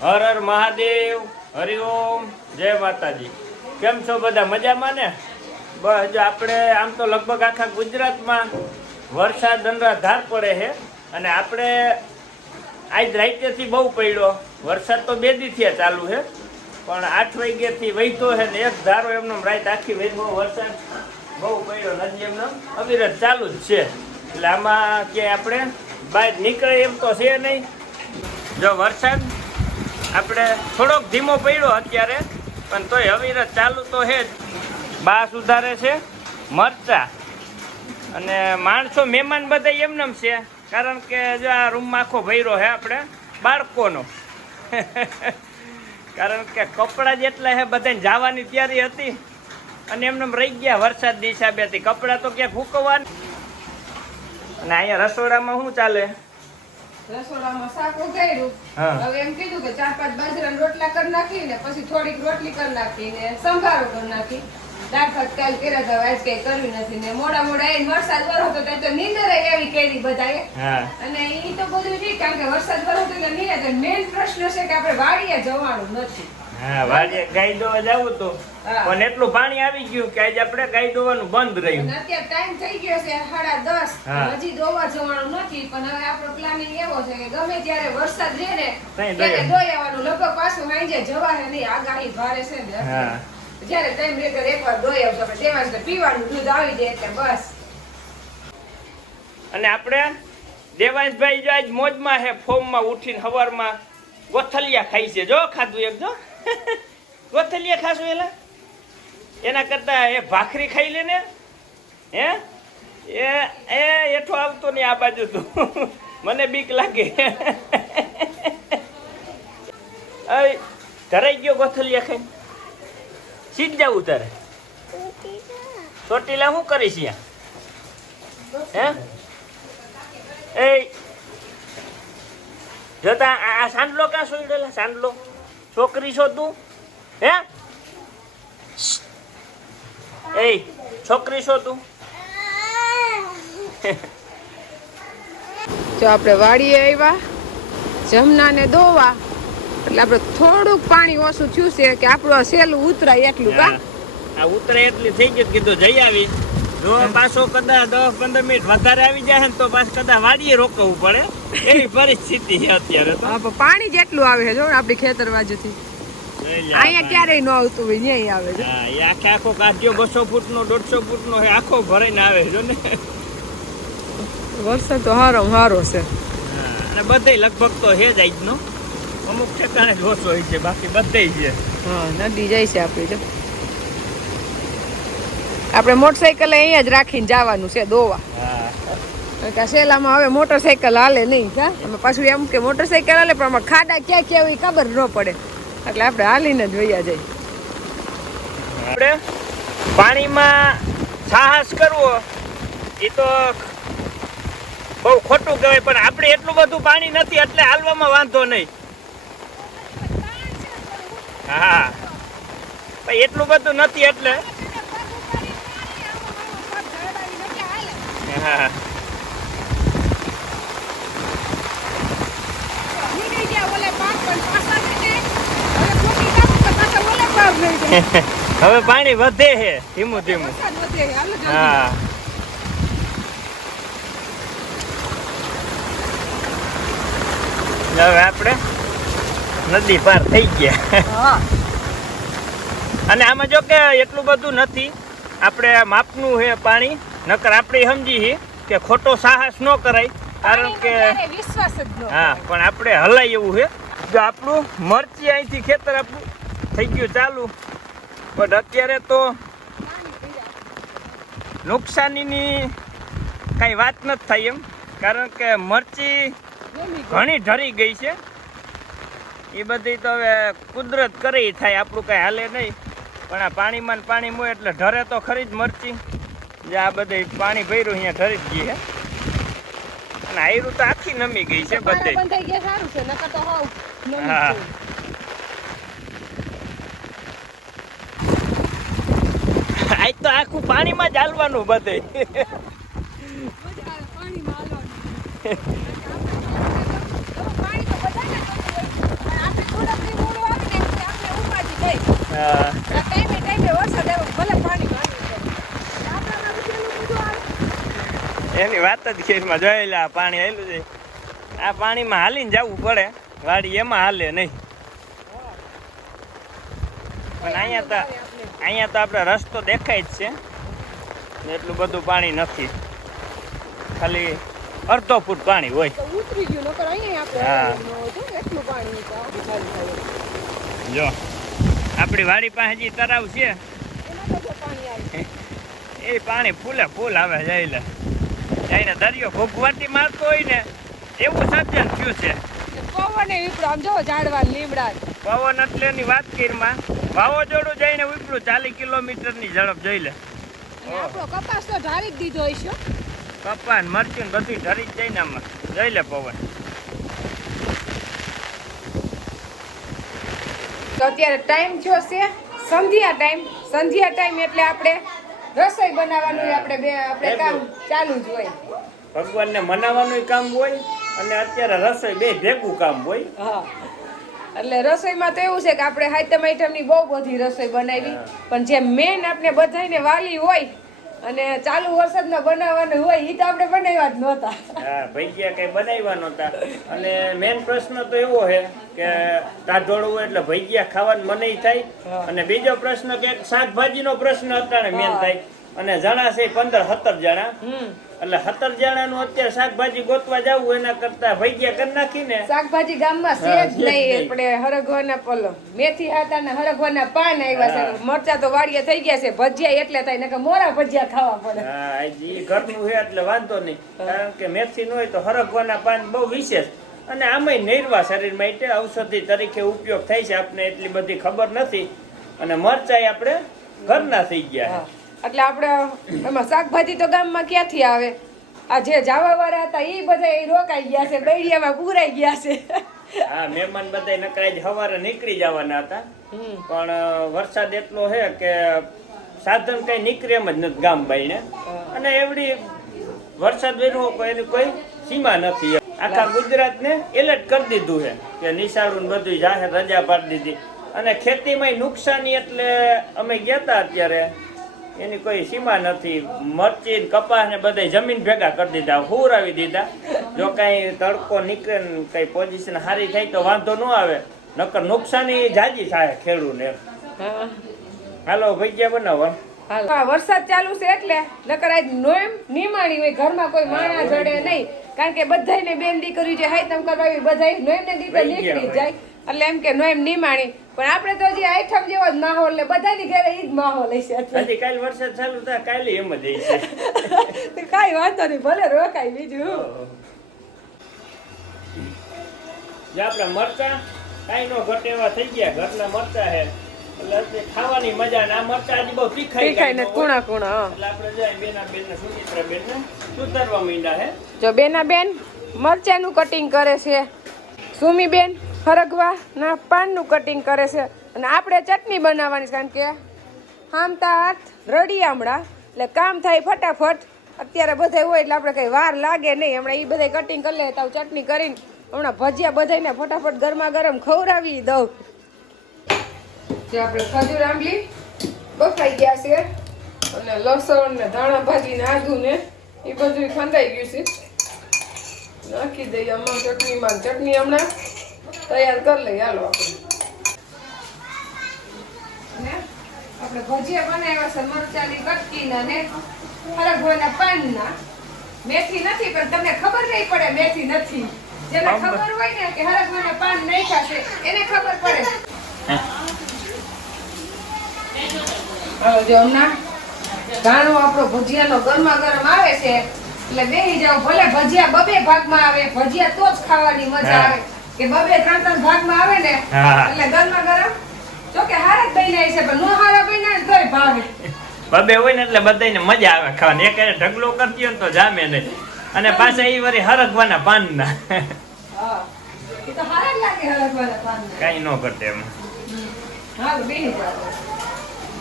હર હર મહાદેવ, હરિઓમ, જય માતાજી. કેમ છો બધા? મજામાં ને? બસ જો આપણે આમ તો લગભગ આખા ગુજરાતમાં વરસાદ અનરાધાર પડે છે અને આપણે આજ રાત્રેથી બહુ પડ્યો વરસાદ. તો 2 દી થયા ચાલુ છે, પણ 8 વાગ્યાથી વહેતો છે ને એક ધારો એમનો રાત આખી વહેતો વરસાદ બહુ પડ્યો. નદી એમનો અવિરત ચાલુ જ છે, એટલે આમાં ક્યાંય આપણે બહાર નીકળે એમ તો છે નહીં. જો વરસાદ આપણે થોડોક ધીમો પડ્યો અત્યારે, પણ તોય અવિરત ચાલુ તો છે જ. બા સુધારે છે મરચા, અને માણસો મહેમાન બધા એમનેમ છે, કારણ કે જો આ રૂમમાં આખો ભર્યો છે આપણે બાળકોનો. કારણ કે કપડાં જેટલા છે બધાને જવાની તૈયારી હતી અને એમને રહી ગયા વરસાદની હિસાબેથી. કપડાં તો ક્યાંક ફૂંકવાની. અને અહીંયા રસોડામાં શું ચાલે? રસોડામાં શાક ઉગાડ્યું. હવે એમ કીધું કે 4-5 બાજરાના રોટલા કરી નાખી ને પછી થોડીક રોટલી કરી નાખી ને સંભારો કરી નાખી. દાળ ભાત કાલ કર્યા હતા, આજ કઈ કરવી નથી ને મોડા આવીને વરસાદ વરસો તો ત્યાં તો નીંદર એવી કરી બધાએ. અને એ તો બધું ઠીક, કારણ કે વરસાદ વરસો એટલે નીંદર. મેઇન પ્રશ્ન છે કે આપણે વાડીએ જવાનું નથી. હા, વાડીએ ગાય દોવા જવું તો પણ એટલું પાણી આવી ગયું કે આજે આપણે ગાય દોવાનું બંધ રહ્યું. અત્યારે ટાઈમ થઈ ગયો છે 10:30, હજી દોવા જવાનું નથી. પણ હવે આપણો પ્લાનિંગ એવો છે કે ગમે ત્યારે વરસાદ રહે ને ત્યારે દોઈ આવવાનું. લગભગ પાછું સાંજે જવાય નહીં, આગાહી ભારે છે ને. જયારે ટાઈમ રહે ત્યારે એકવાર દોઈ આવજો. આપણે તેમાં પીવાનું દૂધ આવી જાય એટલે બસ. અને આપણે દેવાંશભાઈ જો આજ મોજમાં છે, ફોર્મમાં ઉઠીને સવારમાં ગોથલિયા ખાઈ છે. જો ખાધું એક, જો ગોથલિયા ખાશું એલા, એના કરતા એ ભાખરી ખાઈ લે ને. હે એ એઠો આવતો નહીં આ બાજુ તો મને બીક લાગે. ઘરે ગયો ગોથલિયા ખાઈને સીધ જવું તારે. ચોટીલા શું કરીશ હે? એ જોતા આ સાંડલો ક્યાં સોઈડેલા? સાંડલો છોકરી છો તું? હે એ છોકરી છો તું? જો આપણે વાડીએ આવ્યા જમના ને દોવા, એટલે આપણે થોડુંક પાણી ઓછું થયું છે કે આપણું સહેલું ઉતરાય એટલું. કા આ ઉતરાય એટલી થઈ ગયું, કીધું જઈ આવી. જો પાછો કદાચ 10-15 મિનિટ વધારે આવી જાય ને તો પાછું કદાચ વાડીએ રોકવું પડે એવી પરિસ્થિતિ છે અત્યારે તો. પાણી જેટલું આવે છે જો આપણી ખેતર બાજુથી, અહીંયા ક્યારેય ન આવતું હોય ન્યાય આવે છે. હા, એ આખો કાઢ્યો 200 ફૂટનો 150 ફૂટનો છે, આખો ભરાઈને આવે છે ને. વરસાદ તો હારો છે. અને બધે લગભગ તો છે જ આજનો, અમુક ઠેકાણે જ ઓછો હોય છે, બાકી બધે છે. હા, નદી જાય છે આપણી. જો આપણે મોટરસાઇકલ અહીંયા જ રાખીને જવાનું છે દોવા. સેલામાં હવે મોટરસાઇકલ હાલે નહીં. અમે પાછું એમ કે મોટરસાઇકલ હાલે પણ આમાં ખાડા ક્યાં ક્યાં હોય ખબર ન પડે, એટલે આપણે હાલીને જ વયા જઈએ. આપણે પાણીમાં સાહસ કરવો એ તો બહુ ખોટું કહેવાય, પણ આપણે એટલું બધું પાણી નથી એટલે હાલવામાં વાંધો નહીં. હા, એટલું બધું નથી એટલે. હા, હવે પાણી વધે છે ધીમું ધીમું. હા, હવે આપણે નદી પાર થઈ ગયા. અને આમાં જો કે એટલું બધું નથી, આપણે માપનું છે પાણી. નકર આપણે સમજી કે ખોટો સાહસ ન કરાય, કારણ કે હા, પણ આપણે હલાય એવું છે. જો આપણું મરચી અહીંથી ખેતર આપણું થઈ ગયું ચાલુ, પણ અત્યારે તો નુકસાનીની કાંઈ વાત નથી થાય એમ, કારણ કે મરચી ઘણી ઢરી ગઈ છે. એ બધી તો હવે કુદરત કરી થાય, આપણું કાંઈ હાલે નહીં. પણ આ પાણીમાં પાણી મોય એટલે ઢરે તો ખરી જ મરચી. જે આ બધે પાણી ભર્યું અહીંયા ઢરી જ ગઈ છે, અને આયરું તો આખી નમી ગઈ છે બધે. હા, આજ તો આખું પાણીમાં જ હાલવાનું બધે. વાત જ ખેરમાં જોયેલા પાણી આવેલું છે. આ પાણીમાં હાલીને જવું પડે, વાડી એમાં હાલે નહીં. પણ અહીંયા તો આપણે રસ્તો દેખાય જ છે, એટલું બધું પાણી નથી, ખાલી અડધો ફૂટ પાણી હોય. હા જો આપણી વાડી પાસે હજી તળાવ છે, એ પાણી ફૂલે ફૂલ આવે જાય જઈને દરિયો ભૂખવાટી મારતો હોય ને એવું સર્જન થયું છે. પવન વિપડો આમ જો ઝાડવા લીમડા પવન એટલે ની વાત કરીમાં વાવાઝોડું જઈને ઉપડું 40 કિલોમીટરની ઝડપ જોઈ લે. આપણો કપાસ તો ઢારી જ દીધો હશે. કપાસ મરચું બધું ઢરી જ જાય ને આમાં જોઈ લે પવન. તો અત્યારે ટાઈમ થયો છે સંધ્યા ટાઈમ એટલે આપણે રસોઈ બનાવવાનું આપણે કામ ચાલુ જ હોય. ભગવાનને મનાવવાનું કામ હોય અને અત્યારે રસોઈ બે ભેગું કામ હોય. હા એટલે રસોઈમાં તો એવું છે કે આપણે હાઈતમ આઈટમની બહુ બધી રસોઈ બનાવી, પણ જે મેન આપણે બધાને વાલી હોય અને ચાલુ વરસાદમાં બનાવવાનું હોય એ તો આપણે બનાવ્યા જ નહોતા. હા ભજીયા કઈ બનાવ્યા નહોતા. અને મેન પ્રશ્ન તો એવો છે કે ટાઢોળું હોય એટલે ભજીયા ખાવાનું મને થાય. અને બીજો પ્રશ્ન કે શાકભાજીનો પ્રશ્ન અત્યારે મેન થાય. અને જણા છે 15-17 જણા, એટલે 17 જણાનું અત્યારે શાકભાજી ગોતવા જવું એના કરતા ભજીયા કરી નાખીને શાકભાજી ગામમાં છે જ નહીં. આપણે હરગવાના પલો મેથી હતા ને હરગવાના પાન આવ્યા છે, મરચા તો વાડીએ થઈ ગયા છે, ભજીયા એટલે થાય ને કે મોરા ભજીયા ખાવા પડે. હા એ ઘરનું છે એટલે વાંધો નહીં, કારણ કે મેથી ન હોય તો હરગવાના પાન બહુ વિશેષ. અને આમાંય નિર્વા શરીર માટે ઔષધિ તરીકે ઉપયોગ થાય છે, આપણે એટલી બધી ખબર નથી. અને મરચાઈ આપણે ઘરના થઈ ગયા એટલે આપણે એમાં શાકભાજી તો ગામમાં ક્યાંથી આવે? આ જે જાવા વાળા હતા એ બધા રોકાઈ ગયા છે, બૈડિયામાં પૂરાઈ ગયા છે. હા મહેમાન બધા નકરાઈ સવારે નીકળી જવાના હતા, પણ વરસાદ એટલો છે કે સાધન કઈ નીકળે એમ જ નથી ગામ બાઈને. અને એવડી વરસાદ વેરવો એની કોઈ સીમા નથી. આખા ગુજરાતને એલર્ટ કરી દીધું છે કે નિશાળું બધું જાહેર રજા પાડી દીધી. અને ખેતીમાં નુકસાની એટલે અમે ગયા હતા અત્યારે એની કોઈ સીમા નથી. મરચી કપાસ ને બધા જમીન ભેગા કરી દીધા, હુરાવી દીધા. જો કઈ તડકો નીકળે ને કઈ પોઝિશન સારી થાય તો વાંધો ન આવે, નકર નુકસાની જાજી થાય ખેડૂને. હાલો ભજીયા બનાવો. વરસાદ ચાલુ છે એટલે નકર આજ નોમ નિમાણી હોય, ઘરમાં કોઈ માણા જડે નહીં, કારણ કે બધાને બેન દીકરી જે હાઈતમ કરવા બધા નોમ ને દીકરી નીકળી જાય એટલે એમ કે નોમ નિમાણી. પણ આપણે તો હજી આઈટમ જેવો જ માહોલ ને બધાની ઘરે ઈ જ માહોલ હશે. હજી કાલ વરસાદ ચાલુ થાય, કાલે એમ જ હશે. કાઈ વાંધો નહીં, ભલે રોકાય. બીજું જે આપણા મરચા કાઈ નો ઘટે એવા થઈ ગયા, ઘરના મરચા હે એટલે ખાવાની મજા. ના મરચા હજી બહુ તીખાઈ ને કુણા કુણા એટલે આપણે જાય બેના બેન ને સુમિત્રા બેન ને સુધારવા માંડ્યા હે. જો બેના બેન મરચાનું કટિંગ કરે છે, સુમી બેન હરગવા ના પાનનું કટિંગ કરે છે, અને આપણે ચટણી બનાવવાની, કારણ કે હામતા હાથ રડિયામડા એટલે કામ થાય ફટાફટ. અત્યારે બધા હોય એટલે આપણે કઈ વાર લાગે નહીં. હમણાં એ બધા કટિંગ કરી લે તો ચટણી કરીને હમણાં ભજીયા બધાને ફટાફટ ગરમા ગરમ ખવડાવી દઉં. જે આપણે ખજૂર આંબલી બફાઈ ગયા છે અને લસણ ને ધાણા ભાજી ને આદુ ને એ બધું ખંડાઈ ગયું છે. નાખી દઈએ આમાં ચટણીમાં. ચટણી હમણાં તૈયાર કરી લઈએ. હાલો આપણે ભજીયા બનાવ્યા છે મરચાની કટકીના ને હરગવાના પાનના. મેથી નથી, પણ તમને ખબર નહીં પડે મેથી નથી. જેને ખબર હોય ને કે હરગવાના પાન નાખ્યા છે એને ખબર પડે. જો હમણાં ધાણો આપણો ભજીયાનો ગરમા ગરમ આવે છે એટલે બેહી જાવ. ભલે ભજીયા બબે ભાગમાં આવે, ભજીયા તો જ ખાવાની મજા આવે. કે બબે 3 ભાગમાં આવે ને એટલે ગરમા ગરમ જો કે હારા બન્યા છે, પણ નો હારા બન્યા તોય ભાવે. બબે હોય ને એટલે બધાને મજા આવે ખાવાની. એક ઢગલો કરતી હોય તો જામે નહીં. અને પાછા એ વળી હરગવાના પાનના. હા એ તો હારા જ લાગે હરગવાના પાનના. કાઈ ન કરતે એમ. હા બેહી જાવ.